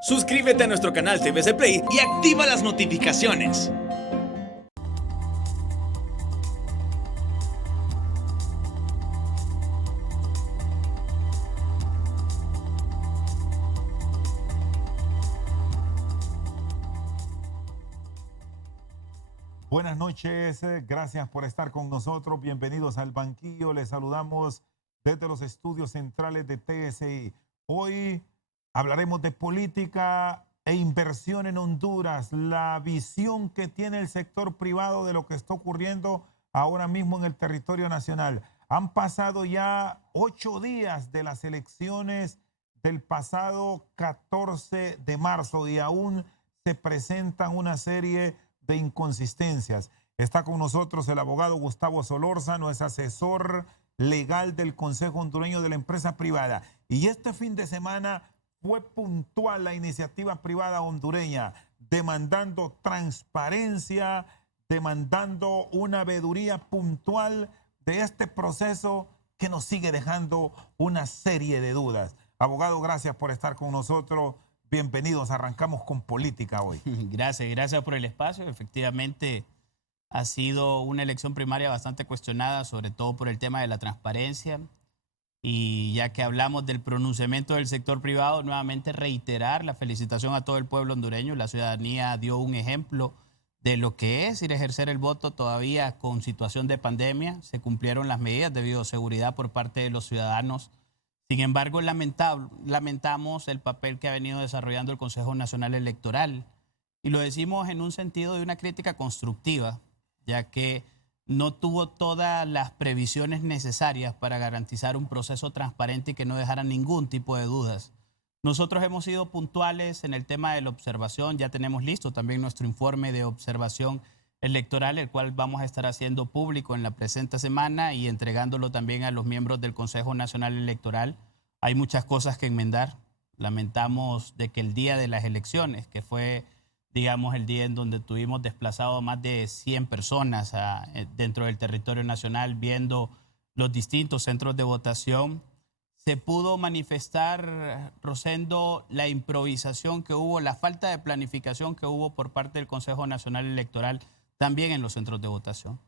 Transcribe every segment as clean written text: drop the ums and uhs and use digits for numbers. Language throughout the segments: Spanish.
Suscríbete a nuestro canal TVC Play y activa las notificaciones. Buenas noches, gracias por estar con nosotros. Bienvenidos al banquillo. Les saludamos desde los estudios centrales de TSI. Hoy hablaremos de política e inversión en Honduras, la visión que tiene el sector privado de lo que está ocurriendo ahora mismo en el territorio nacional. Han pasado ya 8 días de las elecciones del pasado 14 de marzo y aún se presentan una serie de inconsistencias. Está con nosotros el abogado Gustavo Solórzano, es asesor legal del Consejo Hondureño de la Empresa Privada. Y este fin de semana fue puntual la iniciativa privada hondureña, demandando transparencia, demandando una veeduría puntual de este proceso que nos sigue dejando una serie de dudas. Abogado, gracias por estar con nosotros. Bienvenidos, arrancamos con política hoy. Gracias por el espacio. Efectivamente, ha sido una elección primaria bastante cuestionada, sobre todo por el tema de la transparencia. Y ya que hablamos del pronunciamiento del sector privado, nuevamente reiterar la felicitación a todo el pueblo hondureño. La ciudadanía dio un ejemplo de lo que es ir a ejercer el voto todavía con situación de pandemia. Se cumplieron las medidas de bioseguridad por parte de los ciudadanos. Sin embargo, lamentamos el papel que ha venido desarrollando el Consejo Nacional Electoral y lo decimos en un sentido de una crítica constructiva, ya que no tuvo todas las previsiones necesarias para garantizar un proceso transparente y que no dejara ningún tipo de dudas. Nosotros hemos sido puntuales en el tema de la observación, ya tenemos listo también nuestro informe de observación electoral, el cual vamos a estar haciendo público en la presente semana y entregándolo también a los miembros del Consejo Nacional Electoral. Hay muchas cosas que enmendar. Lamentamos de que el día de las elecciones, que fue, digamos, el día en donde tuvimos desplazado a más de 100 personas dentro del territorio nacional, viendo los distintos centros de votación, se pudo manifestar, Rosendo, la improvisación que hubo, la falta de planificación que hubo por parte del Consejo Nacional Electoral también en los centros de votación.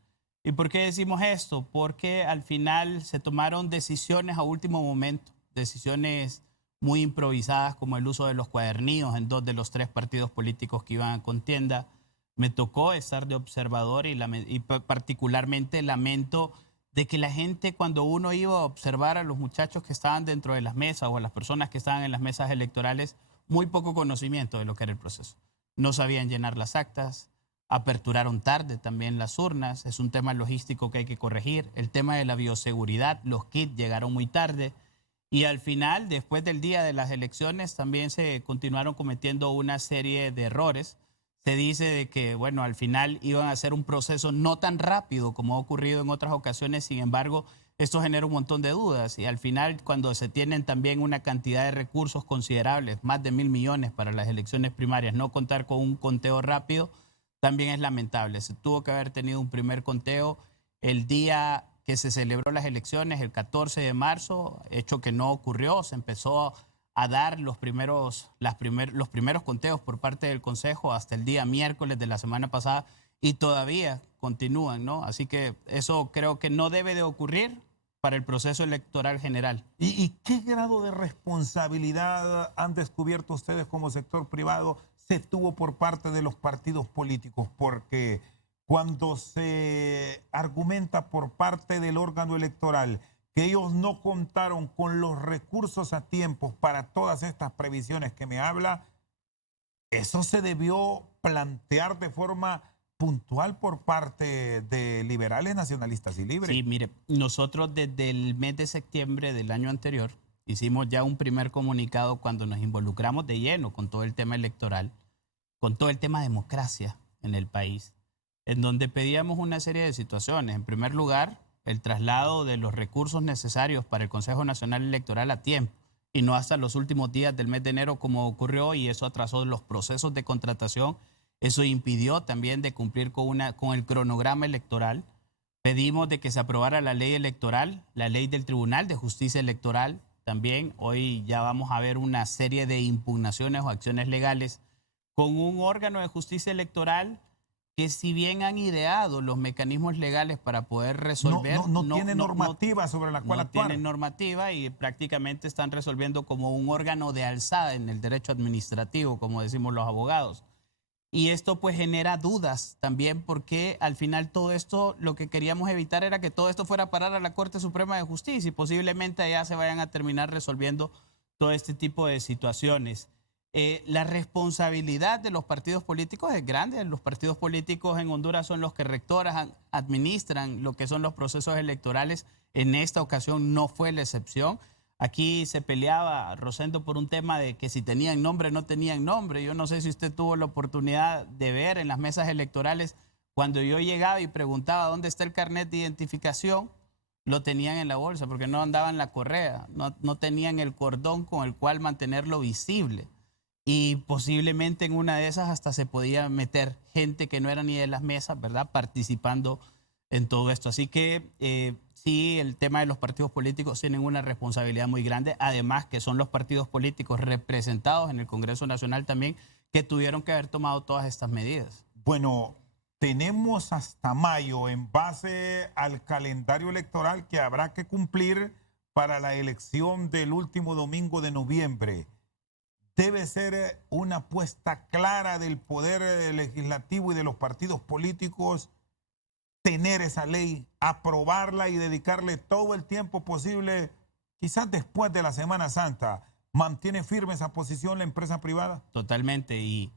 ¿Y por qué decimos esto? Porque al final se tomaron decisiones a último momento, decisiones muy improvisadas como el uso de los cuadernillos en 2 de los 3 partidos políticos que iban a contienda. Me tocó estar de observador y particularmente lamento de que la gente, cuando uno iba a observar a los muchachos que estaban dentro de las mesas o a las personas que estaban en las mesas electorales, muy poco conocimiento de lo que era el proceso. No sabían llenar las actas, aperturaron tarde también las urnas, es un tema logístico que hay que corregir. El tema de la bioseguridad, los kits llegaron muy tarde y al final, después del día de las elecciones, también se continuaron cometiendo una serie de errores. Se dice de que, bueno, al final iban a hacer un proceso no tan rápido como ha ocurrido en otras ocasiones, sin embargo, esto genera un montón de dudas y al final, cuando se tienen también una cantidad de recursos considerables, más de 1.000 millones para las elecciones primarias, no contar con un conteo rápido, también es lamentable. Se tuvo que haber tenido un primer conteo el día que se celebró las elecciones, el 14 de marzo, hecho que no ocurrió. Se empezó a dar los primeros conteos por parte del Consejo hasta el día miércoles de la semana pasada y todavía continúan, ¿no? Así que eso creo que no debe de ocurrir para el proceso electoral general. ¿Y qué grado de responsabilidad han descubierto ustedes como sector privado se tuvo por parte de los partidos políticos? Porque cuando se argumenta por parte del órgano electoral que ellos no contaron con los recursos a tiempo para todas estas previsiones que me habla, eso se debió plantear de forma puntual por parte de liberales, nacionalistas y libres. Sí, mire, nosotros desde el mes de septiembre del año anterior hicimos ya un primer comunicado cuando nos involucramos de lleno con todo el tema electoral, con todo el tema democracia en el país, en donde pedíamos una serie de situaciones. En primer lugar, el traslado de los recursos necesarios para el Consejo Nacional Electoral a tiempo y no hasta los últimos días del mes de enero como ocurrió, y eso atrasó los procesos de contratación. Eso impidió también de cumplir con el cronograma electoral. Pedimos de que se aprobara la ley electoral, la ley del Tribunal de Justicia Electoral, también. Hoy ya vamos a ver una serie de impugnaciones o acciones legales con un órgano de justicia electoral que, si bien han ideado los mecanismos legales para poder resolver, no tiene normativa sobre la cual no actuar. tienen normativa y prácticamente están resolviendo como un órgano de alzada en el derecho administrativo, como decimos los abogados. Y esto pues genera dudas también, porque al final todo esto, lo que queríamos evitar era que todo esto fuera a parar a la Corte Suprema de Justicia y posiblemente allá se vayan a terminar resolviendo todo este tipo de situaciones. La responsabilidad de los partidos políticos es grande. Los partidos políticos en Honduras son los que rectoran, administran lo que son los procesos electorales. En esta ocasión no fue la excepción. Aquí se peleaba, Rosendo, por un tema de que si tenían nombre o no tenían nombre. Yo no sé si usted tuvo la oportunidad de ver en las mesas electorales, cuando yo llegaba y preguntaba dónde está el carnet de identificación, lo tenían en la bolsa porque no andaban la correa, no tenían el cordón con el cual mantenerlo visible. Y posiblemente en una de esas hasta se podía meter gente que no era ni de las mesas, ¿verdad?, participando en todo esto. Así que sí, el tema de los partidos políticos tienen una responsabilidad muy grande, además que son los partidos políticos representados en el Congreso Nacional también que tuvieron que haber tomado todas estas medidas. Bueno, tenemos hasta mayo en base al calendario electoral que habrá que cumplir para la elección del último domingo de noviembre. Debe ser una apuesta clara del poder legislativo y de los partidos políticos tener esa ley, aprobarla y dedicarle todo el tiempo posible, quizás después de la Semana Santa. ¿Mantiene firme esa posición la empresa privada? Totalmente, y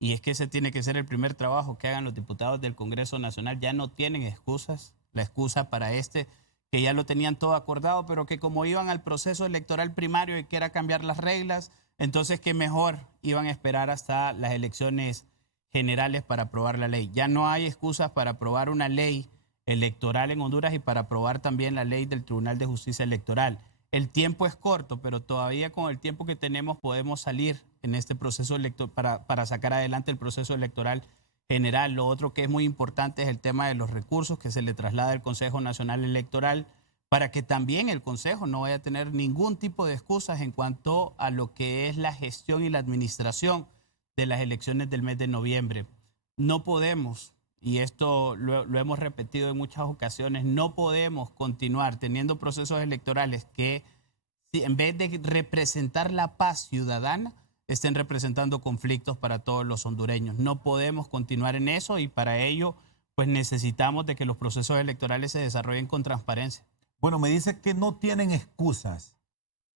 es que ese tiene que ser el primer trabajo que hagan los diputados del Congreso Nacional. Ya no tienen excusas. La excusa para que ya lo tenían todo acordado, pero que como iban al proceso electoral primario y que era cambiar las reglas, entonces que mejor iban a esperar hasta las elecciones generales para aprobar la ley. Ya no hay excusas para aprobar una ley electoral en Honduras y para aprobar también la ley del Tribunal de Justicia Electoral. El tiempo es corto, pero todavía con el tiempo que tenemos podemos salir en este proceso para sacar adelante el proceso electoral general. Lo otro que es muy importante es el tema de los recursos que se le traslada al Consejo Nacional Electoral, para que también el Consejo no vaya a tener ningún tipo de excusas en cuanto a lo que es la gestión y la administración de las elecciones del mes de noviembre. No podemos, y esto lo hemos repetido en muchas ocasiones, no podemos continuar teniendo procesos electorales que, en vez de representar la paz ciudadana, estén representando conflictos para todos los hondureños. No podemos continuar en eso, y para ello pues necesitamos de que los procesos electorales se desarrollen con transparencia. Bueno, me dice que no tienen excusas,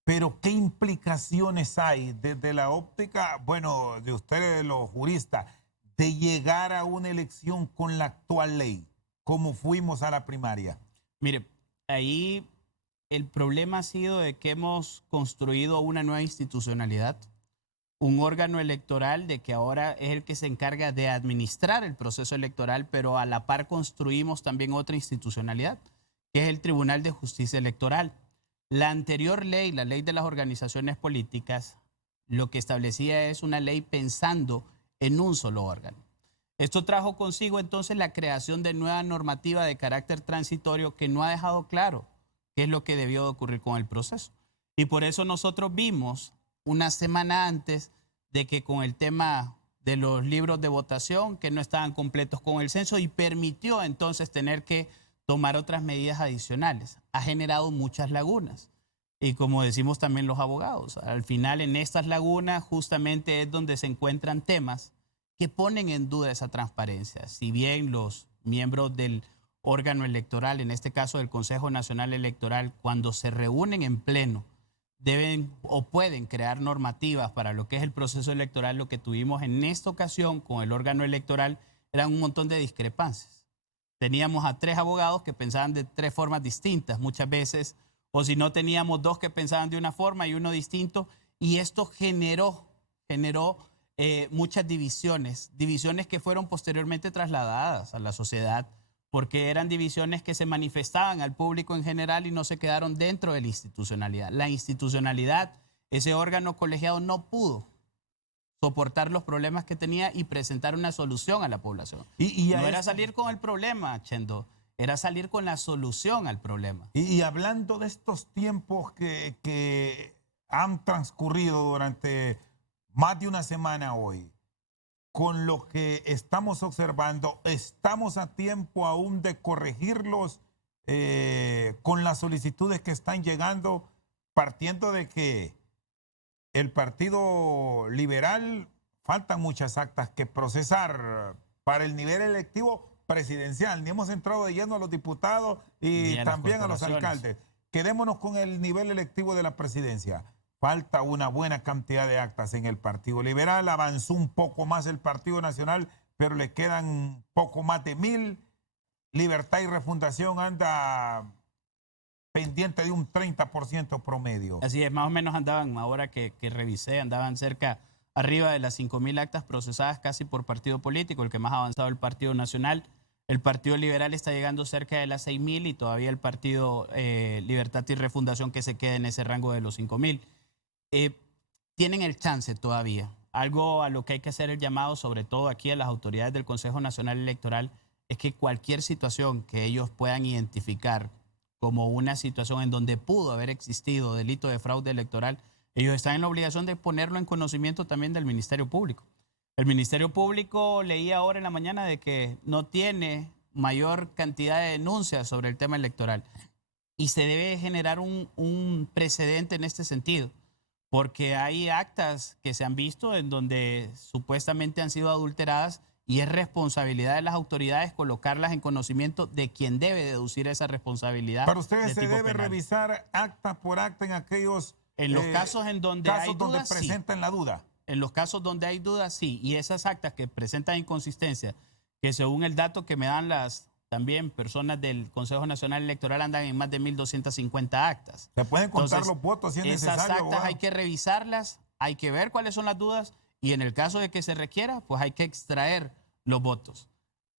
pero ¿qué implicaciones hay desde la óptica, bueno, de ustedes los juristas, de llegar a una elección con la actual ley, como fuimos a la primaria? Mire, ahí el problema ha sido de que hemos construido una nueva institucionalidad, un órgano electoral de que ahora es el que se encarga de administrar el proceso electoral, pero a la par construimos también otra institucionalidad, que es el Tribunal de Justicia Electoral. La anterior ley, la ley de las organizaciones políticas, lo que establecía es una ley pensando en un solo órgano. Esto trajo consigo entonces la creación de nueva normativa de carácter transitorio que no ha dejado claro qué es lo que debió de ocurrir con el proceso. Y por eso nosotros vimos una semana antes de que con el tema de los libros de votación que no estaban completos con el censo, y permitió entonces tener que tomar otras medidas adicionales. Ha generado muchas lagunas. Y como decimos también los abogados, al final en estas lagunas justamente es donde se encuentran temas que ponen en duda esa transparencia. Si bien los miembros del órgano electoral, en este caso del Consejo Nacional Electoral, cuando se reúnen en pleno, deben o pueden crear normativas para lo que es el proceso electoral, lo que tuvimos en esta ocasión con el órgano electoral eran un montón de discrepancias. Teníamos a 3 abogados que pensaban de 3 formas distintas muchas veces, o si no teníamos 2 que pensaban de una forma y uno distinto, y esto generó muchas divisiones que fueron posteriormente trasladadas a la sociedad, porque eran divisiones que se manifestaban al público en general y no se quedaron dentro de la institucionalidad. La institucionalidad, ese órgano colegiado no pudo soportar los problemas que tenía y presentar una solución a la población. No era salir con el problema, Chendo, era salir con la solución al problema. Y hablando de estos tiempos que han transcurrido durante más de una semana hoy, con lo que estamos observando, ¿estamos a tiempo aún de corregirlos con las solicitudes que están llegando, partiendo de que el Partido Liberal faltan muchas actas que procesar para el nivel electivo presidencial? Ni hemos entrado de lleno a los diputados y también a los alcaldes. Quedémonos con el nivel electivo de la presidencia. Falta una buena cantidad de actas en el Partido Liberal. Avanzó un poco más el Partido Nacional, pero le quedan poco más de 1000. Libertad y Refundación anda pendiente de un 30% promedio. Así es, más o menos andaban, ahora que revisé, andaban arriba de las 5000 actas procesadas casi por partido político, el que más ha avanzado el Partido Nacional. El Partido Liberal está llegando cerca de las 6000 y todavía el Partido Libertad y Refundación que se queda en ese rango de los 5000. Tienen el chance todavía. Algo a lo que hay que hacer el llamado, sobre todo aquí a las autoridades del Consejo Nacional Electoral, es que cualquier situación que ellos puedan identificar como una situación en donde pudo haber existido delito de fraude electoral, ellos están en la obligación de ponerlo en conocimiento también del Ministerio Público. El Ministerio Público leía ahora en la mañana de que no tiene mayor cantidad de denuncias sobre el tema electoral y se debe generar un precedente en este sentido, porque hay actas que se han visto en donde supuestamente han sido adulteradas y es responsabilidad de las autoridades colocarlas en conocimiento de quien debe deducir esa responsabilidad. Para ustedes se debe penal. Revisar acta por acta en aquellos en los casos en donde hay dudas, presentan la duda. En los casos donde hay dudas, sí. Y esas actas que presentan inconsistencia, que según el dato que me dan las también personas del Consejo Nacional Electoral andan en más de 1250 actas. Se pueden contar los votos si es necesario. Esas actas hay que revisarlas, hay que ver cuáles son las dudas y en el caso de que se requiera, pues hay que extraer los votos.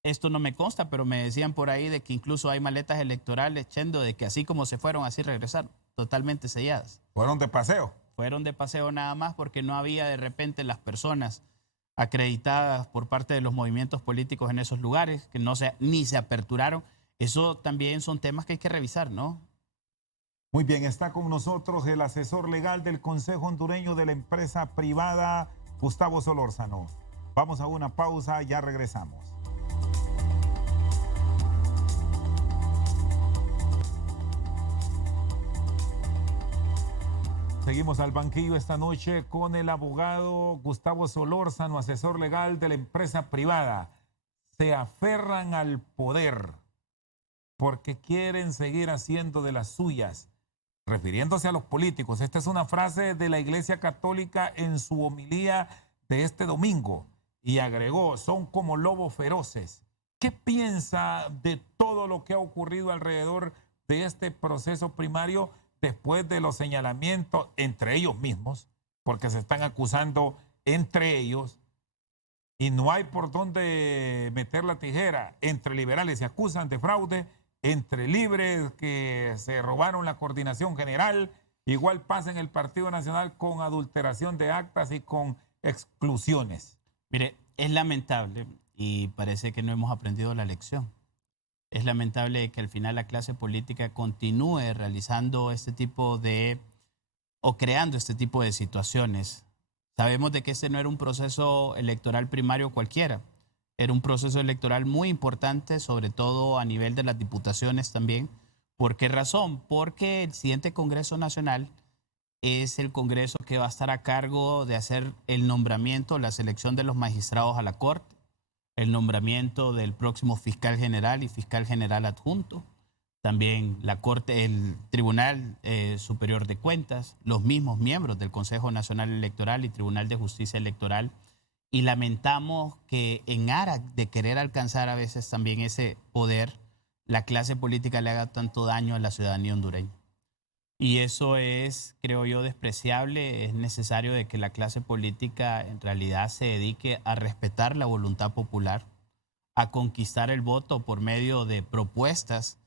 Esto no me consta, pero me decían por ahí de que incluso hay maletas electorales, Chendo, de que así como se fueron, así regresaron, totalmente selladas. ¿Fueron de paseo? Fueron de paseo nada más porque no había de repente las personas acreditadas por parte de los movimientos políticos en esos lugares, que ni se aperturaron. Eso también son temas que hay que revisar, ¿no? Muy bien, está con nosotros el asesor legal del Consejo Hondureño de la Empresa Privada, Gustavo Solórzano. Vamos a una pausa, ya regresamos. Seguimos al banquillo esta noche con el abogado Gustavo Solórzano, asesor legal de la empresa privada. Se aferran al poder porque quieren seguir haciendo de las suyas, refiriéndose a los políticos. Esta es una frase de la Iglesia Católica en su homilía de este domingo y agregó, son como lobos feroces. ¿Qué piensa de todo lo que ha ocurrido alrededor de este proceso primario después de los señalamientos entre ellos mismos, porque se están acusando entre ellos y no hay por dónde meter la tijera? Entre liberales se acusan de fraude, entre libres que se robaron la coordinación general, igual pasa en el Partido Nacional con adulteración de actas y con exclusiones. Mire, es lamentable y parece que no hemos aprendido la lección. Es lamentable que al final la clase política continúe realizando este tipo o creando este tipo de situaciones. Sabemos de que este no era un proceso electoral primario cualquiera. Era un proceso electoral muy importante, sobre todo a nivel de las diputaciones también. ¿Por qué razón? Porque el siguiente Congreso Nacional es el Congreso que va a estar a cargo de hacer el nombramiento, la selección de los magistrados a la Corte, el nombramiento del próximo fiscal general y fiscal general adjunto, también la Corte, el Tribunal Superior de Cuentas, los mismos miembros del Consejo Nacional Electoral y Tribunal de Justicia Electoral. Y lamentamos que en aras de querer alcanzar a veces también ese poder, la clase política le haga tanto daño a la ciudadanía hondureña. Y eso es, creo yo, despreciable. Es necesario de que la clase política en realidad se dedique a respetar la voluntad popular, a conquistar el voto por medio de propuestas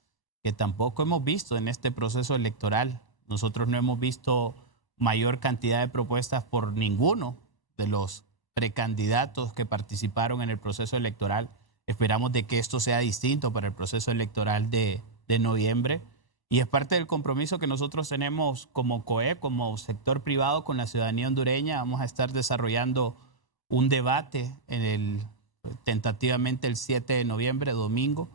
que tampoco hemos visto en este proceso electoral. Nosotros no hemos visto mayor cantidad de propuestas por ninguno de los precandidatos que participaron en el proceso electoral. Esperamos de que esto sea distinto para el proceso electoral de noviembre. Y es parte del compromiso que nosotros tenemos como COE, como sector privado con la ciudadanía hondureña. Vamos a estar desarrollando un debate tentativamente el 7 de noviembre, domingo,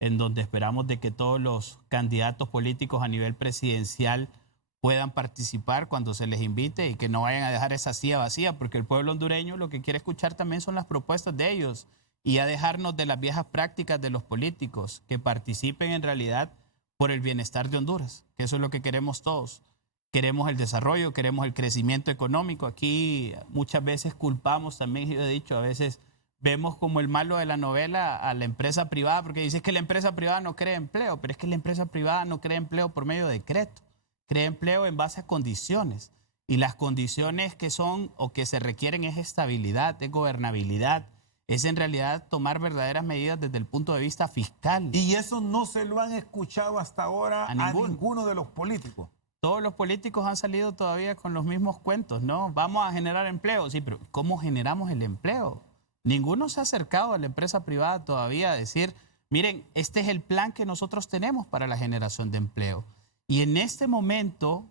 en donde esperamos de que todos los candidatos políticos a nivel presidencial puedan participar cuando se les invite y que no vayan a dejar esa silla vacía, porque el pueblo hondureño lo que quiere escuchar también son las propuestas de ellos y a dejarnos de las viejas prácticas de los políticos, que participen en realidad por el bienestar de Honduras, que eso es lo que queremos todos. Queremos el desarrollo, queremos el crecimiento económico. Aquí muchas veces culpamos también, yo he dicho, a veces vemos como el malo de la novela a la empresa privada, porque dices que la empresa privada no crea empleo, pero es que la empresa privada no crea empleo por medio de decreto, crea empleo en base a condiciones. Y las condiciones que son o que se requieren es estabilidad, es gobernabilidad, es en realidad tomar verdaderas medidas desde el punto de vista fiscal. Y eso no se lo han escuchado hasta ahora a ninguno. ninguno de los políticos. Todos los políticos han salido todavía con los mismos cuentos, ¿no? Vamos a generar empleo. Sí, pero ¿cómo generamos el empleo? Ninguno se ha acercado a la empresa privada todavía a decir, miren, este es el plan que nosotros tenemos para la generación de empleo. Y en este momento,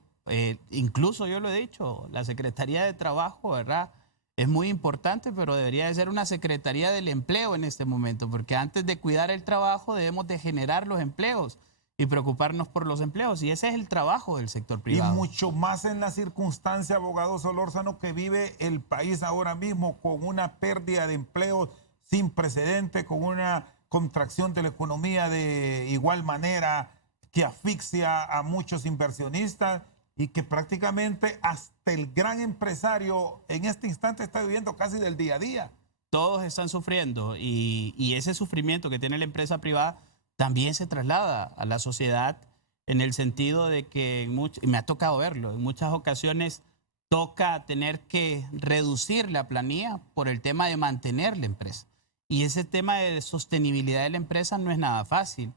incluso yo lo he dicho, la Secretaría de Trabajo, ¿verdad?, es muy importante, pero debería de ser una Secretaría del Empleo en este momento, porque antes de cuidar el trabajo debemos de generar los empleos y preocuparnos por los empleos. Y ese es el trabajo del sector privado. Y mucho más en la circunstancia, abogado Solórzano, que vive el país ahora mismo con una pérdida de empleo sin precedente, con una contracción de la economía de igual manera que asfixia a muchos inversionistas y que prácticamente hasta el gran empresario en este instante está viviendo casi del día a día. Todos están sufriendo y ese sufrimiento que tiene la empresa privada también se traslada a la sociedad en el sentido de que, y me ha tocado verlo, en muchas ocasiones toca tener que reducir la planilla por el tema de mantener la empresa. Y ese tema de sostenibilidad de la empresa no es nada fácil.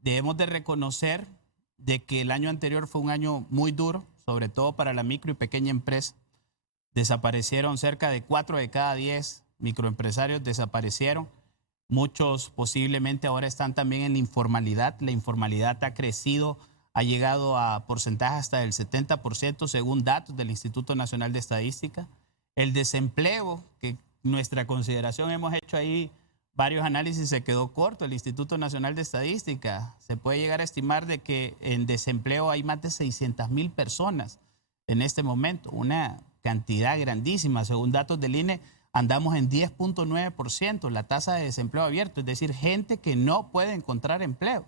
Debemos de reconocer de que el año anterior fue un año muy duro, sobre todo para la micro y pequeña empresa. Desaparecieron cerca de 4 de cada 10 microempresarios, desaparecieron. Muchos posiblemente ahora están también en la informalidad. La informalidad ha crecido, ha llegado a porcentaje hasta del 70% según datos del Instituto Nacional de Estadística. El desempleo, que nuestra consideración hemos hecho ahí varios análisis, se quedó corto. El Instituto Nacional de Estadística se puede llegar a estimar de que en desempleo hay más de 600,000 personas en este momento, una cantidad grandísima. Según datos del INE, andamos en 10.9% la tasa de desempleo abierto, es decir, gente que no puede encontrar empleo.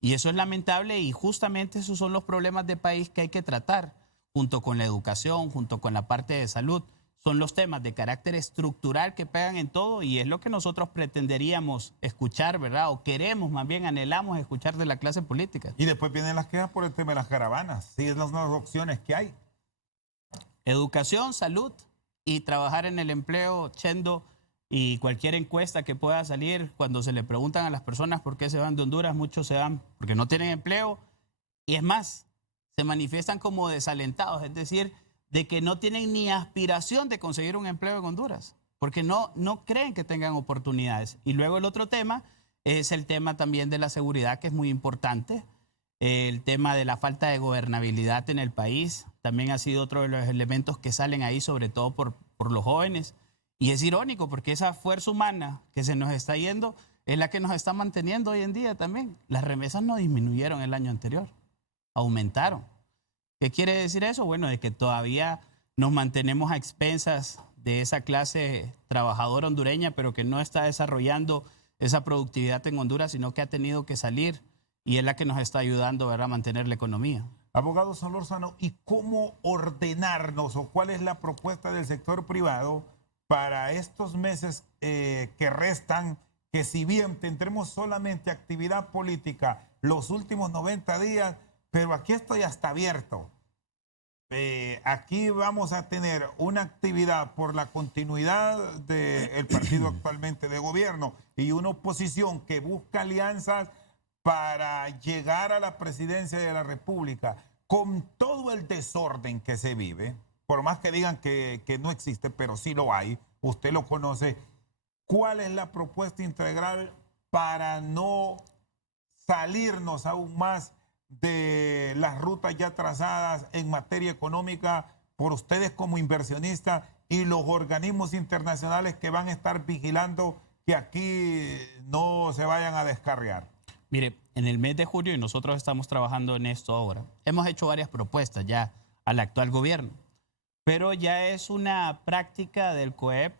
Y eso es lamentable y justamente esos son los problemas de país que hay que tratar, junto con la educación, junto con la parte de salud. Son los temas de carácter estructural que pegan en todo y es lo que nosotros pretenderíamos escuchar, ¿verdad? O queremos, más bien anhelamos escuchar de la clase política. Y después vienen las quejas por el tema de las caravanas. Sí, es las nuevas opciones que hay. Educación, salud y trabajar en el empleo, Chendo, y cualquier encuesta que pueda salir, cuando se le preguntan a las personas por qué se van de Honduras, muchos se van porque no tienen empleo y es más, se manifiestan como desalentados, es decir, de que no tienen ni aspiración de conseguir un empleo en Honduras, porque no creen que tengan oportunidades. Y luego el otro tema es el tema también de la seguridad, que es muy importante. El tema de la falta de gobernabilidad en el país también ha sido otro de los elementos que salen ahí, sobre todo por los jóvenes. Y es irónico porque esa fuerza humana que se nos está yendo es la que nos está manteniendo hoy en día también. Las remesas no disminuyeron el año anterior, aumentaron. ¿Qué quiere decir eso? Bueno, de que todavía nos mantenemos a expensas de esa clase trabajadora hondureña, pero que no está desarrollando esa productividad en Honduras, sino que ha tenido que salir y es la que nos está ayudando, ¿verdad?, a mantener la economía. Abogado Solórzano, ¿y cómo ordenarnos o cuál es la propuesta del sector privado para estos meses que restan, que si bien tendremos solamente actividad política los últimos 90 días, pero aquí esto ya está abierto? Aquí vamos a tener una actividad por la continuidad del partido actualmente de gobierno y una oposición que busca alianzas para llegar a la presidencia de la República con todo el desorden que se vive, por más que digan que no existe, pero sí lo hay, usted lo conoce. ¿cuál es la propuesta integral para no salirnos aún más de las rutas ya trazadas en materia económica por ustedes como inversionistas y los organismos internacionales que van a estar vigilando que aquí no se vayan a descarriar? Mire, en el mes de julio, y nosotros estamos trabajando en esto ahora, hemos hecho varias propuestas ya al actual gobierno, pero ya es una práctica del COEP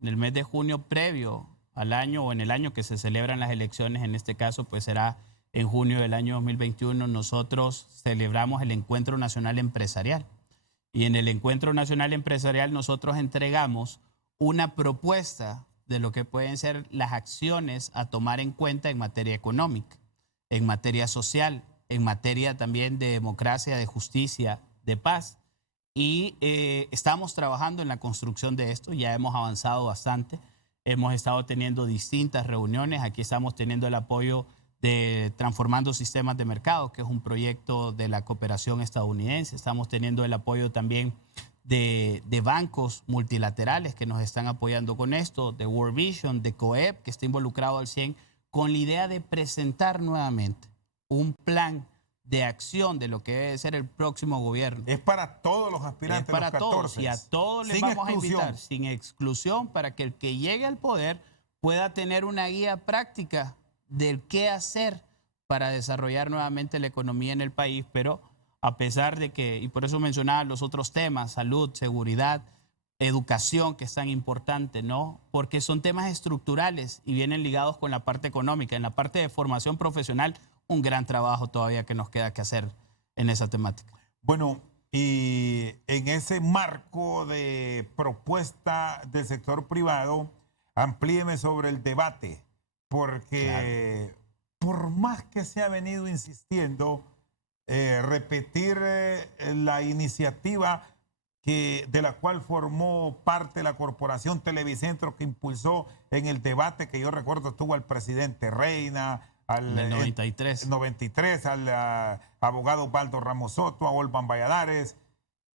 en el mes de junio previo al año o en el año que se celebran las elecciones, en este caso pues será en junio del año 2021, nosotros celebramos el Encuentro Nacional Empresarial. Y en el Encuentro Nacional Empresarial nosotros entregamos una propuesta de lo que pueden ser las acciones a tomar en cuenta en materia económica, en materia social, en materia también de democracia, de justicia, de paz. Y estamos trabajando en la construcción de esto, ya hemos avanzado bastante, hemos estado teniendo distintas reuniones, aquí estamos teniendo el apoyo de Transformando Sistemas de Mercado, que es un proyecto de la cooperación estadounidense. Estamos teniendo el apoyo también de bancos multilaterales que nos están apoyando con esto, de World Vision, de COEP, que está involucrado al 100, con la idea de presentar nuevamente un plan de acción de lo que debe ser el próximo gobierno. Es para todos los aspirantes, es para los 14. todos, y a todos les vamos a invitar, sin exclusión, para que el que llegue al poder pueda tener una guía práctica del qué hacer para desarrollar nuevamente la economía en el país, pero a pesar de que, y por eso mencionaba los otros temas, salud, seguridad, educación, que es tan importante, ¿no? Porque son temas estructurales y vienen ligados con la parte económica. En la parte de formación profesional, un gran trabajo todavía que nos queda que hacer en esa temática. Bueno, y en ese marco de propuesta del sector privado, amplíeme sobre el debate, porque por más que se ha venido insistiendo, repetir la iniciativa de la cual formó parte la Corporación Televicentro, que impulsó en el debate que yo recuerdo estuvo al presidente Reina, en el 93, al abogado Osvaldo Ramos Soto, a Olvan Valladares,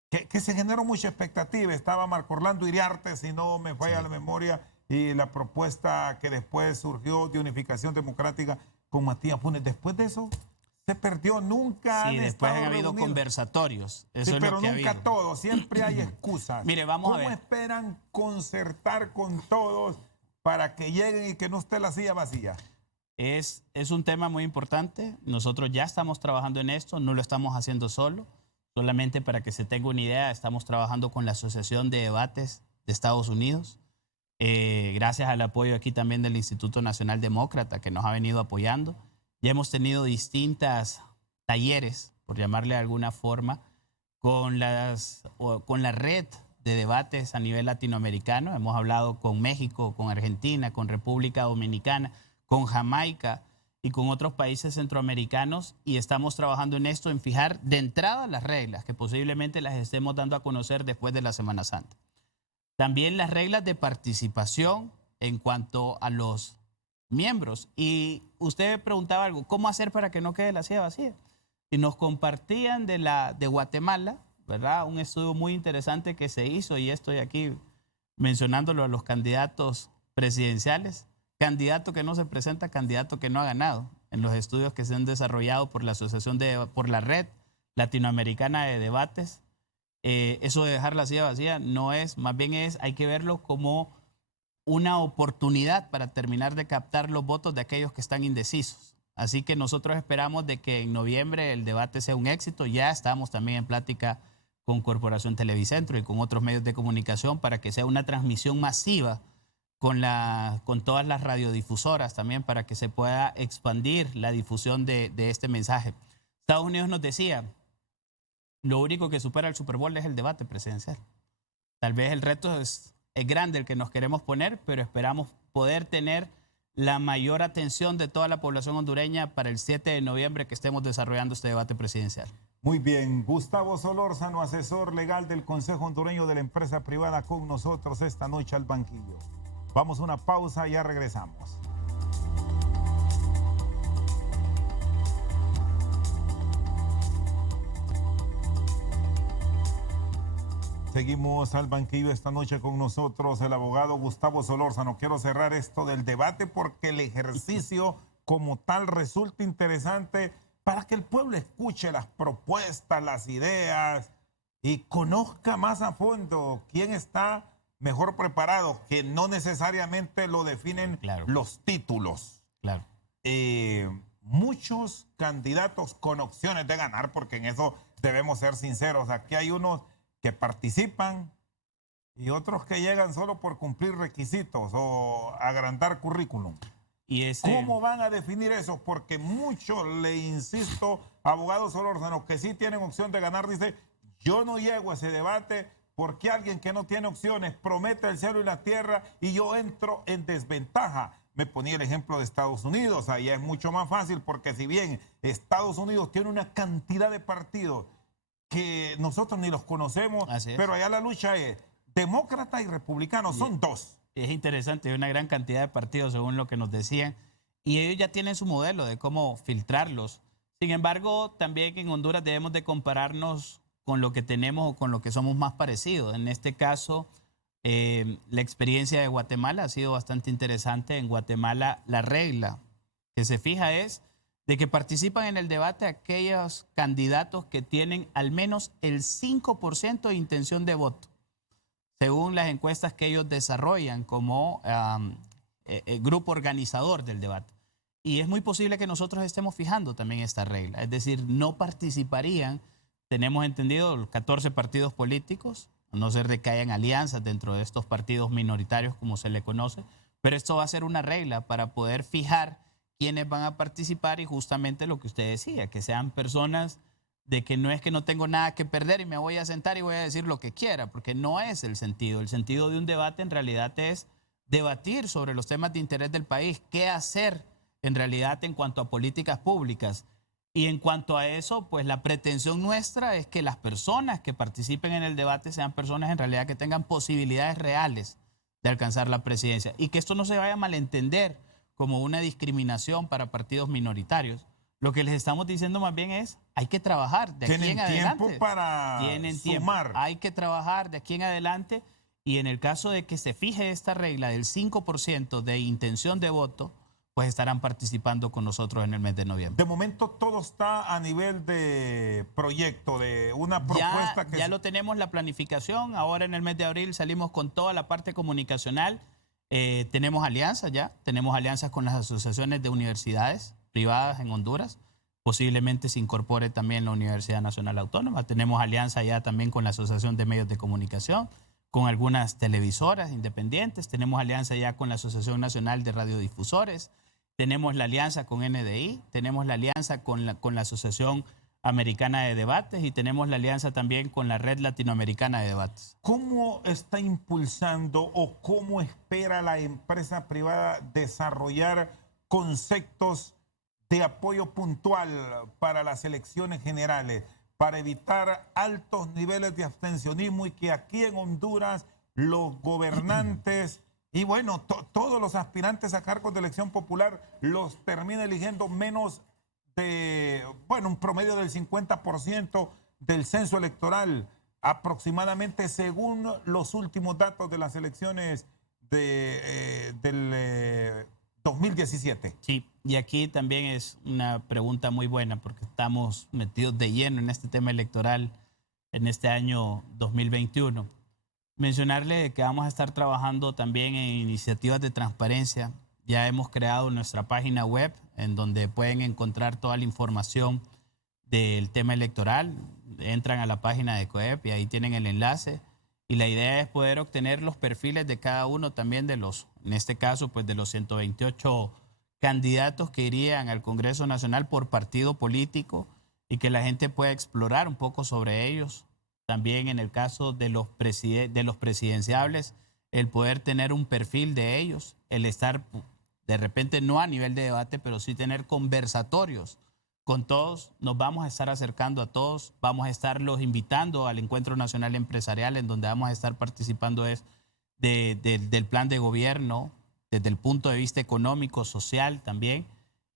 que se generó mucha expectativa. Estaba Marco Orlando Iriarte, si no me falla la memoria, y la propuesta que después surgió de unificación democrática con Matías Funes. Después de eso se perdió, nunca. Sí, después han habido conversatorios. Eso es pero lo que nunca ha habido. todo, siempre hay excusas. Mire, vamos a ver. ¿Cómo esperan concertar con todos para que lleguen y que no esté la silla vacía? Es un tema muy importante. Nosotros ya estamos trabajando en esto, no lo estamos haciendo solo. Solamente para que se tenga una idea, estamos trabajando con la Asociación de Debates de Estados Unidos. Gracias al apoyo aquí también del Instituto Nacional Demócrata, que nos ha venido apoyando. Ya hemos tenido distintas talleres, por llamarle de alguna forma, con la red de debates a nivel latinoamericano. Hemos hablado con México, con Argentina, con República Dominicana, con Jamaica y con otros países centroamericanos, y estamos trabajando en esto, en fijar de entrada las reglas, que posiblemente las estemos dando a conocer después de la Semana Santa. También las reglas de participación en cuanto a los miembros. Y usted preguntaba algo, ¿cómo hacer para que no quede la silla vacía? Y nos compartían de Guatemala, ¿verdad? Un estudio muy interesante que se hizo, y estoy aquí mencionándolo a los candidatos presidenciales. Candidato que no se presenta, candidato que no ha ganado. En los estudios que se han desarrollado por la por la Red Latinoamericana de Debates, eso de dejar la silla vacía no es, más bien hay que verlo como una oportunidad para terminar de captar los votos de aquellos que están indecisos. Así que nosotros esperamos de que en noviembre el debate sea un éxito. Ya estamos también en plática con Corporación Televicentro y con otros medios de comunicación para que sea una transmisión masiva con todas las radiodifusoras también, para que se pueda expandir la difusión de este mensaje. Estados Unidos nos decía, lo único que supera el Super Bowl es el debate presidencial. Tal vez el reto es grande el que nos queremos poner, pero esperamos poder tener la mayor atención de toda la población hondureña para el 7 de noviembre que estemos desarrollando este debate presidencial. Muy bien, Gustavo Solórzano, asesor legal del Consejo Hondureño de la Empresa Privada, con nosotros esta noche al banquillo. Vamos a una pausa y ya regresamos. Seguimos al banquillo esta noche con nosotros el abogado Gustavo Solórzano. Quiero cerrar esto del debate porque el ejercicio como tal resulta interesante para que el pueblo escuche las propuestas, las ideas y conozca más a fondo quién está mejor preparado, que no necesariamente lo definen Claro. los títulos. Claro. Muchos candidatos con opciones de ganar, porque en eso debemos ser sinceros. Aquí hay unos que participan y otros que llegan solo por cumplir requisitos o agrandar currículum. ¿Cómo van a definir eso? Porque muchos, le insisto, abogados Solórzano, que sí tienen opción de ganar, dice, yo no llego a ese debate porque alguien que no tiene opciones promete el cielo y la tierra y yo entro en desventaja. Me ponía el ejemplo de Estados Unidos, allá es mucho más fácil porque si bien Estados Unidos tiene una cantidad de partidos que nosotros ni los conocemos, pero allá la lucha es demócrata y republicano, son dos. Es interesante, hay una gran cantidad de partidos según lo que nos decían y ellos ya tienen su modelo de cómo filtrarlos. Sin embargo, también en Honduras debemos de compararnos con lo que tenemos o con lo que somos más parecidos. En este caso, la experiencia de Guatemala ha sido bastante interesante. En Guatemala la regla que se fija es de que participan en el debate aquellos candidatos que tienen al menos el 5% de intención de voto, según las encuestas que ellos desarrollan como grupo organizador del debate. Y es muy posible que nosotros estemos fijando también esta regla, es decir, no participarían, tenemos entendido, 14 partidos políticos, no se recaen alianzas dentro de estos partidos minoritarios como se le conoce, pero esto va a ser una regla para poder fijar quiénes van a participar y justamente lo que usted decía, que sean personas de que no es que no tengo nada que perder y me voy a sentar y voy a decir lo que quiera, porque no es el sentido. El sentido de un debate en realidad es debatir sobre los temas de interés del país, qué hacer en realidad en cuanto a políticas públicas. Y en cuanto a eso, pues la pretensión nuestra es que las personas que participen en el debate sean personas en realidad que tengan posibilidades reales de alcanzar la presidencia y que esto no se vaya a malentender como una discriminación para partidos minoritarios. Lo que les estamos diciendo más bien es, hay que trabajar de aquí en adelante. Tienen tiempo para sumar. Hay que trabajar de aquí en adelante y en el caso de que se fije esta regla del 5% de intención de voto, pues estarán participando con nosotros en el mes de noviembre. De momento todo está a nivel de proyecto, de una propuesta que... Ya lo tenemos la planificación, ahora en el mes de abril salimos con toda la parte comunicacional, tenemos alianzas ya, tenemos alianzas con las asociaciones de universidades privadas en Honduras, posiblemente se incorpore también la Universidad Nacional Autónoma, tenemos alianza ya también con la Asociación de Medios de Comunicación, con algunas televisoras independientes, tenemos alianza ya con la Asociación Nacional de Radiodifusores, tenemos la alianza con NDI, tenemos la alianza con la Asociación Americana de Debates y tenemos la alianza también con la Red Latinoamericana de Debates. ¿Cómo está impulsando o cómo espera la empresa privada desarrollar conceptos de apoyo puntual para las elecciones generales, para evitar altos niveles de abstencionismo y que aquí en Honduras los gobernantes y bueno, todos los aspirantes a cargos de elección popular los termina eligiendo menos de, bueno, un promedio del 50% del censo electoral, aproximadamente según los últimos datos de las elecciones del 2017? Sí, y aquí también es una pregunta muy buena porque estamos metidos de lleno en este tema electoral en este año 2021. Mencionarle que vamos a estar trabajando también en iniciativas de transparencia. Ya hemos creado nuestra página web en donde pueden encontrar toda la información del tema electoral. Entran a la página de COEP y ahí tienen el enlace. Y la idea es poder obtener los perfiles de cada uno también de los, en este caso, pues de los 128 candidatos que irían al Congreso Nacional por partido político y que la gente pueda explorar un poco sobre ellos. También en el caso de los presidenciables, el poder tener un perfil de ellos, el estar de repente no a nivel de debate, pero sí tener conversatorios con todos. Nos vamos a estar acercando a todos, vamos a estarlos invitando al Encuentro Nacional Empresarial, en donde vamos a estar participando del plan de gobierno, desde el punto de vista económico, social también.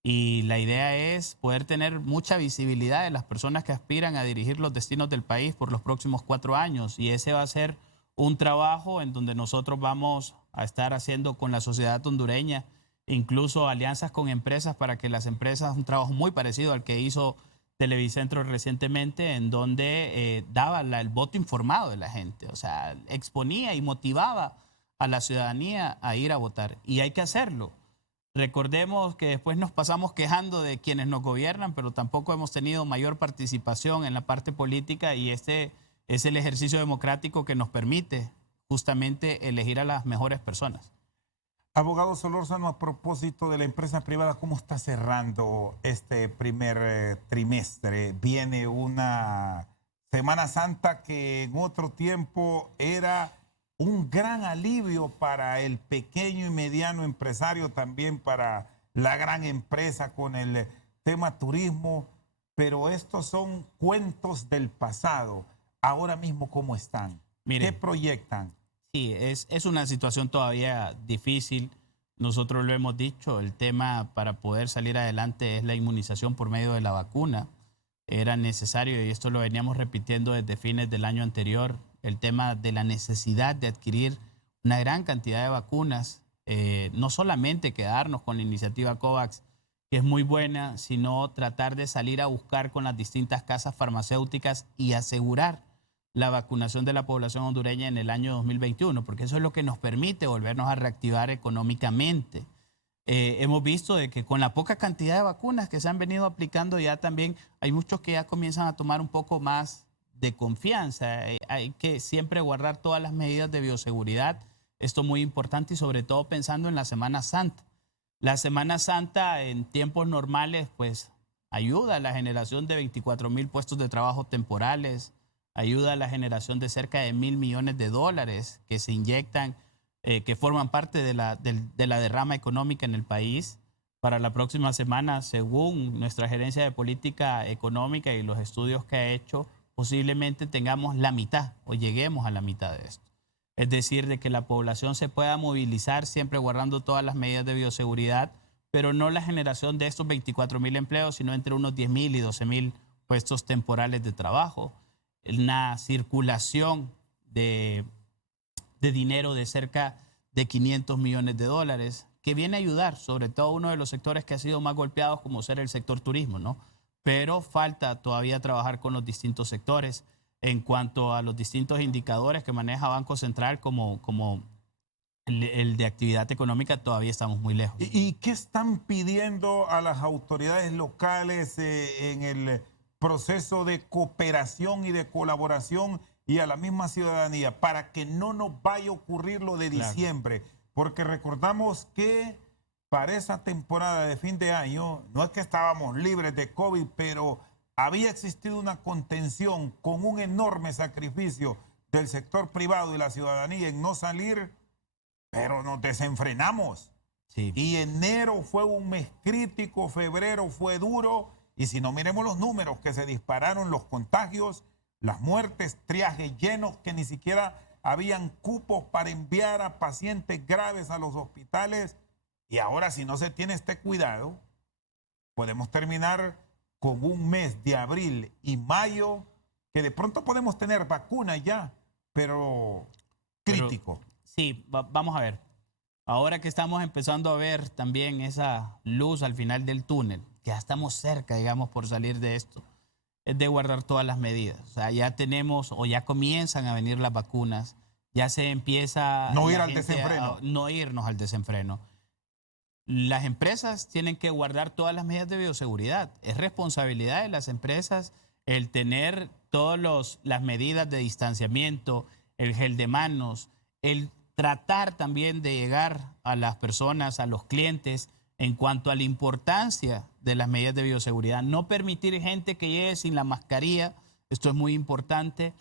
Y la idea es poder tener mucha visibilidad de las personas que aspiran a dirigir los destinos del país por los próximos 4 años. Y ese va a ser un trabajo en donde nosotros vamos a estar haciendo con la sociedad hondureña, incluso alianzas con empresas para que las empresas, un trabajo muy parecido al que hizo Televicentro recientemente, en donde daba el voto informado de la gente, o sea, exponía y motivaba a la ciudadanía a ir a votar. Y hay que hacerlo. Recordemos que después nos pasamos quejando de quienes nos gobiernan, pero tampoco hemos tenido mayor participación en la parte política, y este es el ejercicio democrático que nos permite justamente elegir a las mejores personas. Abogado Solórzano, a propósito de la empresa privada, ¿cómo está cerrando este primer trimestre? Viene una Semana Santa que en otro tiempo era un gran alivio para el pequeño y mediano empresario, también para la gran empresa con el tema turismo, pero estos son cuentos del pasado. Ahora mismo, ¿cómo están? Mire, ¿qué proyectan? Sí, es una situación todavía difícil. Nosotros lo hemos dicho, el tema para poder salir adelante es la inmunización por medio de la vacuna. Era necesario, y esto lo veníamos repitiendo desde fines del año anterior, el tema de la necesidad de adquirir una gran cantidad de vacunas, no solamente quedarnos con la iniciativa COVAX, que es muy buena, sino tratar de salir a buscar con las distintas casas farmacéuticas y asegurar la vacunación de la población hondureña en el año 2021, porque eso es lo que nos permite volvernos a reactivar económicamente. Hemos visto de que con la poca cantidad de vacunas que se han venido aplicando, ya también hay muchos que ya comienzan a tomar un poco más de confianza. Hay que siempre guardar todas las medidas de bioseguridad, esto es muy importante, y sobre todo pensando en la Semana Santa. La Semana Santa en tiempos normales pues ayuda a la generación de 24,000 puestos de trabajo temporales, ayuda a la generación de cerca de $1,000 millones que se inyectan, que forman parte de la derrama económica en el país. Para la próxima semana, según nuestra gerencia de política económica y los estudios que ha hecho, posiblemente tengamos la mitad o lleguemos a la mitad de esto. Es decir, de que la población se pueda movilizar siempre guardando todas las medidas de bioseguridad, pero no la generación de estos 24,000 empleos, sino entre unos 10,000 y 12,000 puestos temporales de trabajo. Una circulación de dinero de cerca de $500 millones, que viene a ayudar, sobre todo uno de los sectores que ha sido más golpeados, como ser el sector turismo, ¿no? Pero falta todavía trabajar con los distintos sectores. En cuanto a los distintos indicadores que maneja Banco Central, como el de actividad económica, todavía estamos muy lejos. ¿Y qué están pidiendo a las autoridades locales en el proceso de cooperación y de colaboración, y a la misma ciudadanía, para que no nos vaya a ocurrir lo de diciembre? Claro. Porque recordamos que para esa temporada de fin de año, no es que estábamos libres de COVID, pero había existido una contención con un enorme sacrificio del sector privado y la ciudadanía en no salir, pero nos desenfrenamos. Sí. Y enero fue un mes crítico, febrero fue duro, y si no, miremos los números que se dispararon, los contagios, las muertes, triajes llenos, que ni siquiera habían cupos para enviar a pacientes graves a los hospitales. Y ahora, si no se tiene este cuidado, podemos terminar con un mes de abril y mayo que de pronto podemos tener vacuna ya, pero crítico. Sí, vamos a ver. Ahora que estamos empezando a ver también esa luz al final del túnel, que ya estamos cerca, digamos, por salir de esto, es de guardar todas las medidas. O sea, ya tenemos o ya comienzan a venir las vacunas, ya se empieza no ir al desenfreno. No irnos al desenfreno. Las empresas tienen que guardar todas las medidas de bioseguridad. Es responsabilidad de las empresas el tener todas las medidas de distanciamiento, el gel de manos, el tratar también de llegar a las personas, a los clientes, en cuanto a la importancia de las medidas de bioseguridad. No permitir gente que llegue sin la mascarilla, esto es muy importante.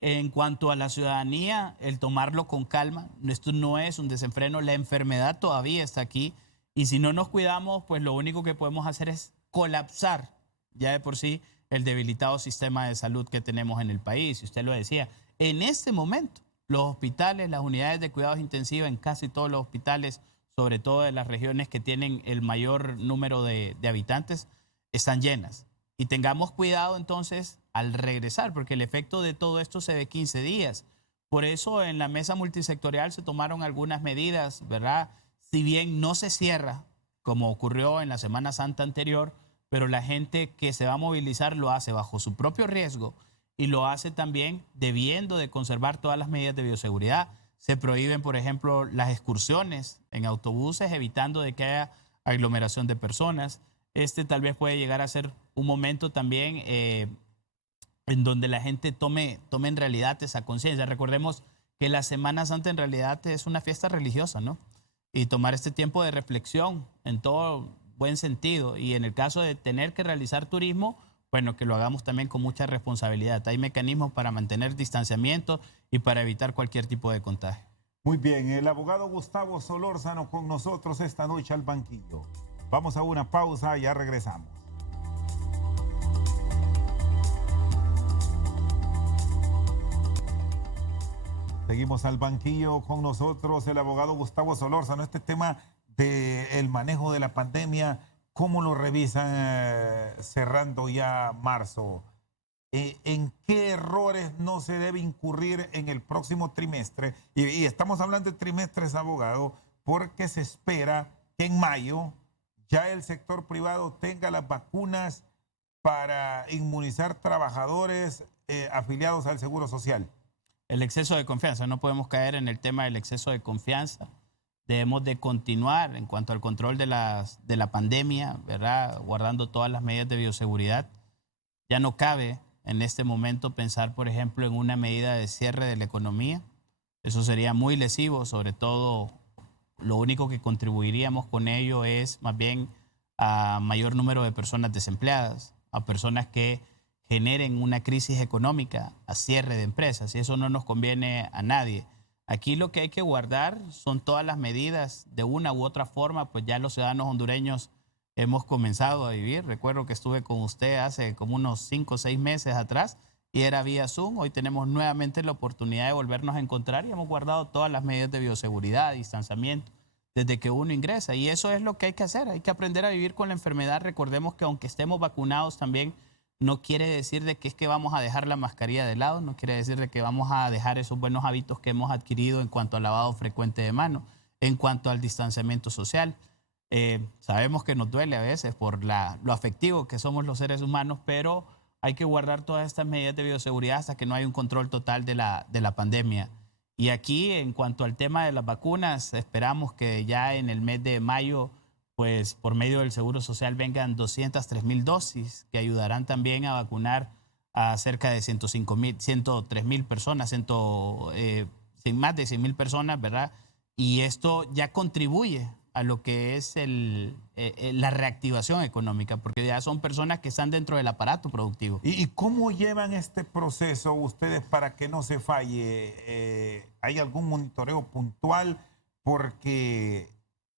En cuanto a la ciudadanía, el tomarlo con calma. Esto no es un desenfreno, la enfermedad todavía está aquí. Y si no nos cuidamos, pues lo único que podemos hacer es colapsar ya de por sí el debilitado sistema de salud que tenemos en el país. Y usted lo decía, en este momento los hospitales, las unidades de cuidados intensivos en casi todos los hospitales sobre todo de las regiones que tienen el mayor número de habitantes, están llenas. Y tengamos cuidado entonces al regresar, porque el efecto de todo esto se ve 15 días. Por eso en la mesa multisectorial se tomaron algunas medidas, ¿verdad? Si bien no se cierra, como ocurrió en la Semana Santa anterior, pero la gente que se va a movilizar lo hace bajo su propio riesgo y lo hace también debiendo de conservar todas las medidas de bioseguridad. Se prohíben, por ejemplo, las excursiones en autobuses, evitando de que haya aglomeración de personas. Este tal vez puede llegar a ser un momento también en donde la gente tome en realidad esa conciencia. Recordemos que la Semana Santa en realidad es una fiesta religiosa, ¿no? Y tomar este tiempo de reflexión en todo buen sentido. Y en el caso de tener que realizar turismo, bueno, que lo hagamos también con mucha responsabilidad. Hay mecanismos para mantener distanciamiento y para evitar cualquier tipo de contagio. Muy bien, el abogado Gustavo Solórzano con nosotros esta noche al banquillo. Vamos a una pausa, ya regresamos. Seguimos al banquillo con nosotros el abogado Gustavo Solórzano. Este tema del manejo de la pandemia, ¿cómo lo revisan cerrando ya marzo? ¿En qué errores no se debe incurrir en el próximo trimestre? Y estamos hablando de trimestres, abogado, porque se espera que en mayo ya el sector privado tenga las vacunas para inmunizar trabajadores afiliados al Seguro Social. El exceso de confianza, no podemos caer en el tema del exceso de confianza. Debemos de continuar en cuanto al control de la pandemia, ¿verdad? Guardando todas las medidas de bioseguridad. Ya no cabe en este momento pensar, por ejemplo, en una medida de cierre de la economía. Eso sería muy lesivo, sobre todo lo único que contribuiríamos con ello es más bien a mayor número de personas desempleadas, a personas que generen una crisis económica, a cierre de empresas, y eso no nos conviene a nadie. Aquí lo que hay que guardar son todas las medidas de una u otra forma, pues ya los ciudadanos hondureños hemos comenzado a vivir. Recuerdo que estuve con usted hace como unos 5 o 6 meses atrás y era vía Zoom. Hoy tenemos nuevamente la oportunidad de volvernos a encontrar y hemos guardado todas las medidas de bioseguridad, distanciamiento, desde que uno ingresa. Y eso es lo que hay que hacer. Hay que aprender a vivir con la enfermedad. Recordemos que aunque estemos vacunados también, no quiere decir de que es que vamos a dejar la mascarilla de lado, no quiere decir de que vamos a dejar esos buenos hábitos que hemos adquirido en cuanto al lavado frecuente de manos, en cuanto al distanciamiento social. Sabemos que nos duele a veces por lo afectivo que somos los seres humanos, pero hay que guardar todas estas medidas de bioseguridad hasta que no haya un control total de la pandemia. Y aquí, en cuanto al tema de las vacunas, esperamos que ya en el mes de mayo, pues por medio del Seguro Social vengan 203,000 dosis que ayudarán también a vacunar a cerca de 103,000 personas, más de 100,000 personas, ¿verdad? Y esto ya contribuye a lo que es la reactivación económica, porque ya son personas que están dentro del aparato productivo. ¿Y cómo llevan este proceso ustedes para que no se falle? ¿Hay algún monitoreo puntual? Porque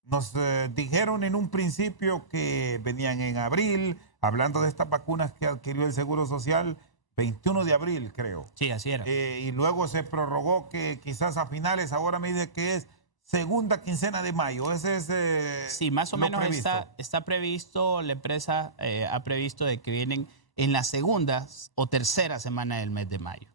nos dijeron en un principio que venían en abril, hablando de estas vacunas que adquirió el Seguro Social, 21 de abril creo. Sí, así era. Y luego se prorrogó que quizás a finales, ahora me dice que es segunda quincena de mayo. Ese es sí, más o menos previsto. Está previsto, la empresa ha previsto de que vienen en la segunda o tercera semana del mes de mayo.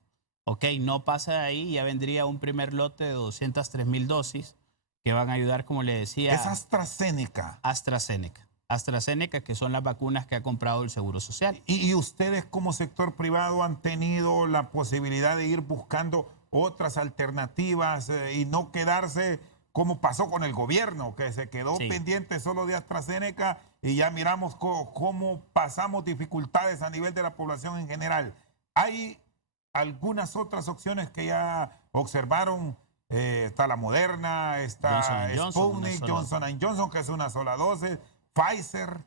Ok, no pasa de ahí, ya vendría un primer lote de 203,000 dosis que van a ayudar, como le decía. Es AstraZeneca. AstraZeneca, que son las vacunas que ha comprado el Seguro Social. ¿Y ustedes como sector privado han tenido la posibilidad de ir buscando otras alternativas y no quedarse como pasó con el gobierno, que se quedó pendiente solo de AstraZeneca y ya miramos cómo pasamos dificultades a nivel de la población en general? ¿Hay algunas otras opciones que ya observaron? Está la Moderna, está Sputnik, Johnson & Johnson, que es una sola dosis, Pfizer.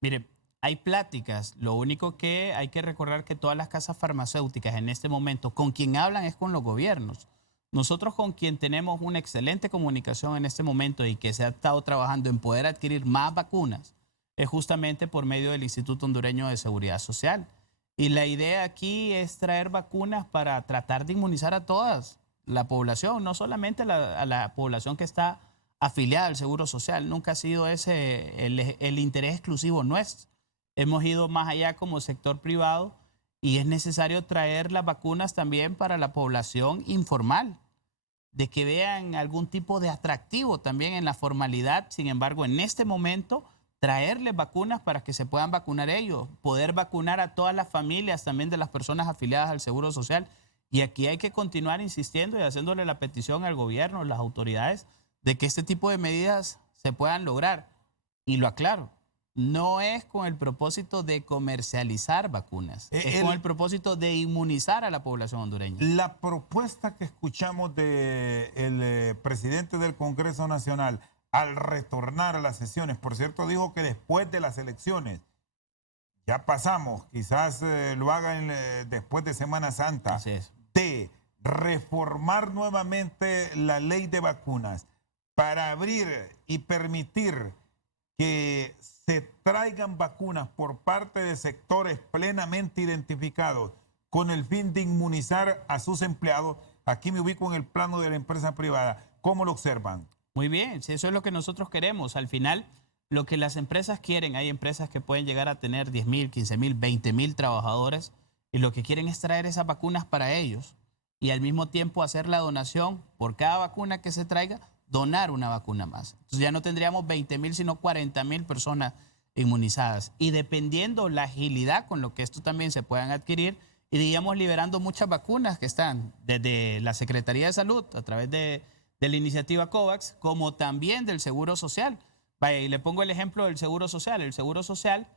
Mire, hay pláticas. Lo único que hay que recordar que todas las casas farmacéuticas en este momento, con quien hablan es con los gobiernos. Nosotros con quien tenemos una excelente comunicación en este momento y que se ha estado trabajando en poder adquirir más vacunas es justamente por medio del Instituto Hondureño de Seguridad Social. Y la idea aquí es traer vacunas para tratar de inmunizar a todas la población, no solamente a la población que está afiliada al Seguro Social. Nunca ha sido ese el interés exclusivo nuestro. Hemos ido más allá como sector privado y es necesario traer las vacunas también para la población informal, de que vean algún tipo de atractivo también en la formalidad. Sin embargo, en este momento, traerles vacunas para que se puedan vacunar ellos, poder vacunar a todas las familias también de las personas afiliadas al Seguro Social. Y aquí hay que continuar insistiendo y haciéndole la petición al gobierno, a las autoridades, de que este tipo de medidas se puedan lograr. Y lo aclaro, no es con el propósito de comercializar vacunas, es con el propósito de inmunizar a la población hondureña. La propuesta que escuchamos del presidente del Congreso Nacional al retornar a las sesiones, por cierto, dijo que después de las elecciones, ya pasamos, quizás lo hagan después de Semana Santa, Así es. de reformar nuevamente la ley de vacunas para abrir y permitir que se traigan vacunas por parte de sectores plenamente identificados con el fin de inmunizar a sus empleados. Aquí me ubico en el plano de la empresa privada. ¿Cómo lo observan? Muy bien, si eso es lo que nosotros queremos. Al final, lo que las empresas quieren, hay empresas que pueden llegar a tener 10,000, 15,000, 20,000 trabajadores y lo que quieren es traer esas vacunas para ellos y al mismo tiempo hacer la donación por cada vacuna que se traiga, donar una vacuna más. Entonces ya no tendríamos 20,000, sino 40,000 personas inmunizadas. Y dependiendo la agilidad con lo que esto también se puedan adquirir, iríamos liberando muchas vacunas que están desde la Secretaría de Salud, a través de la iniciativa COVAX, como también del Seguro Social. Vaya, y le pongo el ejemplo del Seguro Social. El Seguro Social,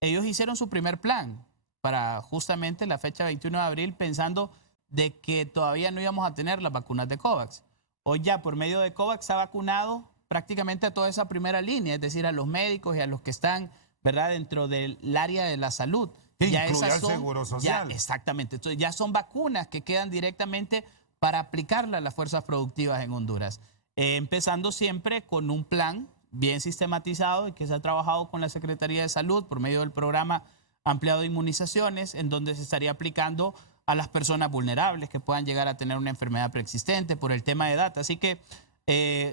ellos hicieron su primer plan para justamente la fecha 21 de abril, pensando de que todavía no íbamos a tener las vacunas de COVAX. Hoy ya por medio de COVAX se ha vacunado prácticamente a toda esa primera línea, es decir, a los médicos y a los que están, ¿verdad?, dentro del área de la salud. Que ya incluye esas al Seguro Social. Exactamente. Entonces ya son vacunas que quedan directamente para aplicarlas a las fuerzas productivas en Honduras. Empezando siempre con un plan bien sistematizado y que se ha trabajado con la Secretaría de Salud por medio del programa ampliado de inmunizaciones, en donde se estaría aplicando a las personas vulnerables que puedan llegar a tener una enfermedad preexistente por el tema de edad. Así que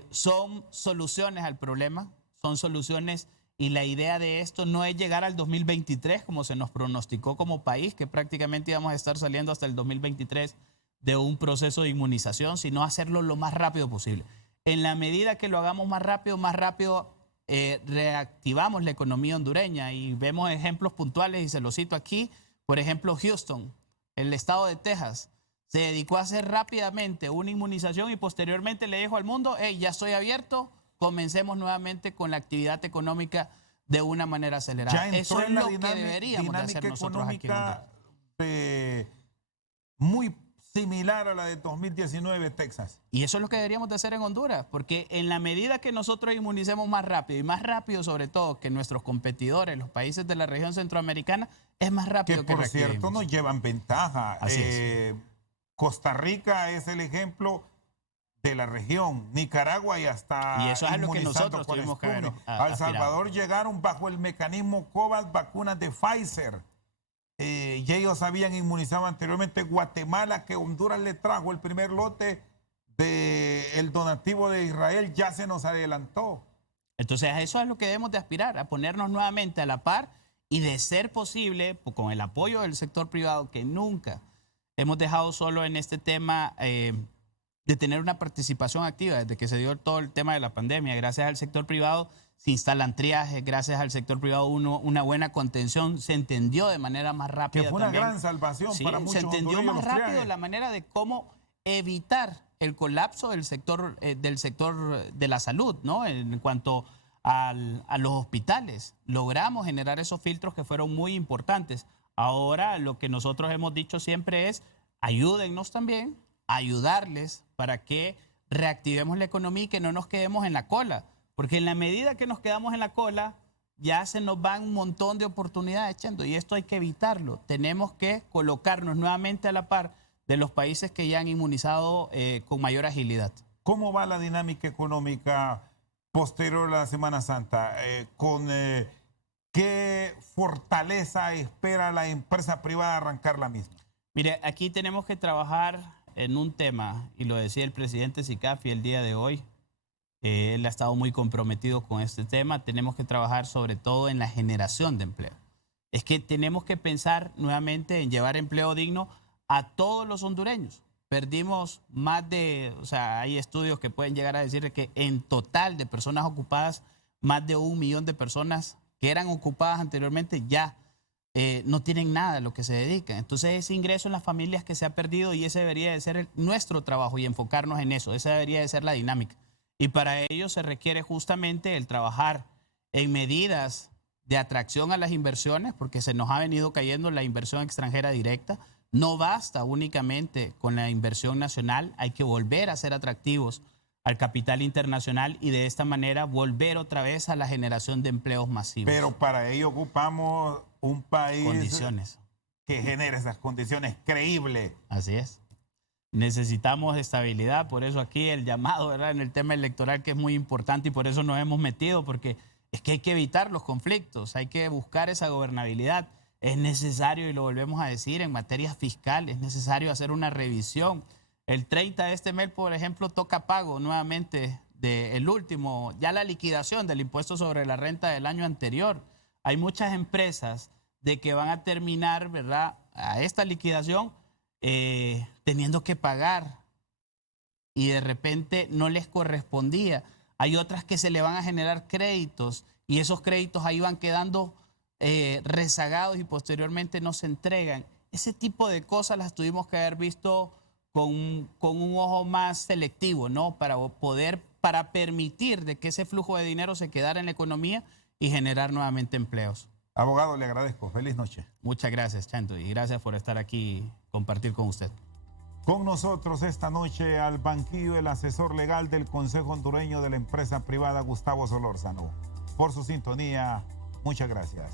son soluciones al problema, son soluciones, y la idea de esto no es llegar al 2023 como se nos pronosticó como país, que prácticamente íbamos a estar saliendo hasta el 2023 de un proceso de inmunización, sino hacerlo lo más rápido posible. En la medida que lo hagamos más rápido reactivamos la economía hondureña y vemos ejemplos puntuales y se los cito aquí. Por ejemplo, Houston, el estado de Texas, se dedicó a hacer rápidamente una inmunización y posteriormente le dijo al mundo, hey, ya estoy abierto, comencemos nuevamente con la actividad económica de una manera acelerada. Ya entró Eso es en la lo que deberíamos de hacer nosotros aquí en Honduras. Muy similar a la de 2019 Texas. Y eso es lo que deberíamos de hacer en Honduras, porque en la medida que nosotros inmunicemos más rápido, y más rápido sobre todo que nuestros competidores, los países de la región centroamericana, es más rápido que por cierto nos llevan ventaja. Así es. Costa Rica es el ejemplo de la región. Nicaragua y hasta y eso es lo que nosotros con tuvimos que ver. El Salvador llegaron bajo el mecanismo COVAX vacunas de Pfizer. Y ellos habían inmunizado anteriormente. Guatemala, que Honduras le trajo el primer lote del donativo de Israel, ya se nos adelantó. Entonces a eso es lo que debemos de aspirar, a ponernos nuevamente a la par y, de ser posible, con el apoyo del sector privado, que nunca hemos dejado solo en este tema, de tener una participación activa desde que se dio todo el tema de la pandemia. Gracias al sector privado se instalan triajes, gracias al sector privado una buena contención, se entendió de manera más rápida. Que fue una también. gran salvación para muchos. Se entendió más rápido triajes. la manera de cómo evitar el colapso del sector de la salud, ¿no? En cuanto a los hospitales. Logramos generar esos filtros que fueron muy importantes. Ahora lo que nosotros hemos dicho siempre es, ayúdennos también, ayudarles para que reactivemos la economía y que no nos quedemos en la cola. Porque en la medida que nos quedamos en la cola, ya se nos van un montón de oportunidades, Chendo, y esto hay que evitarlo. Tenemos que colocarnos nuevamente a la par de los países que ya han inmunizado con mayor agilidad. ¿Cómo va la dinámica económica posterior a la Semana Santa? ¿Con qué fortaleza espera la empresa privada arrancar la misma? Mire, aquí tenemos que trabajar en un tema, y lo decía el presidente Sicafi el día de hoy, Él ha estado muy comprometido con este tema. Tenemos que trabajar sobre todo en la generación de empleo. Es que tenemos que pensar nuevamente en llevar empleo digno a todos los hondureños. Perdimos más de, o sea, hay estudios que pueden llegar a decir que en total de personas ocupadas, más de 1 millón de personas que eran ocupadas anteriormente ya no tienen nada a lo que se dedican. Entonces ese ingreso en las familias que se ha perdido, y ese debería de ser nuestro trabajo y enfocarnos en eso. Esa debería de ser la dinámica. Y para ello se requiere justamente el trabajar en medidas de atracción a las inversiones, porque se nos ha venido cayendo la inversión extranjera directa. No basta únicamente con la inversión nacional, hay que volver a ser atractivos al capital internacional y de esta manera volver otra vez a la generación de empleos masivos. Pero para ello ocupamos un país Condiciones. que genere esas condiciones creíbles. Así es. Necesitamos estabilidad, por eso aquí el llamado, ¿verdad?, en el tema electoral, que es muy importante, y por eso nos hemos metido, porque es que hay que evitar los conflictos, hay que buscar esa gobernabilidad. Es necesario, y lo volvemos a decir, en materia fiscal, es necesario hacer una revisión. El 30 de este mes, por ejemplo, toca pago nuevamente del último, ya la liquidación del impuesto sobre la renta del año anterior. Hay muchas empresas de que van a terminar, ¿verdad?, a esta liquidación teniendo que pagar y de repente no les correspondía. Hay otras que se le van a generar créditos y esos créditos ahí van quedando rezagados y posteriormente no se entregan. Ese tipo de cosas las tuvimos que haber visto con un ojo más selectivo, ¿no? Para permitir de que ese flujo de dinero se quedara en la economía y generar nuevamente empleos. Abogado, le agradezco. Feliz noche. Muchas gracias, Chanto, y gracias por estar aquí, compartir con usted. Con nosotros esta noche al banquillo el asesor legal del Consejo Hondureño de la Empresa Privada, Gustavo Solórzano. Por su sintonía, muchas gracias.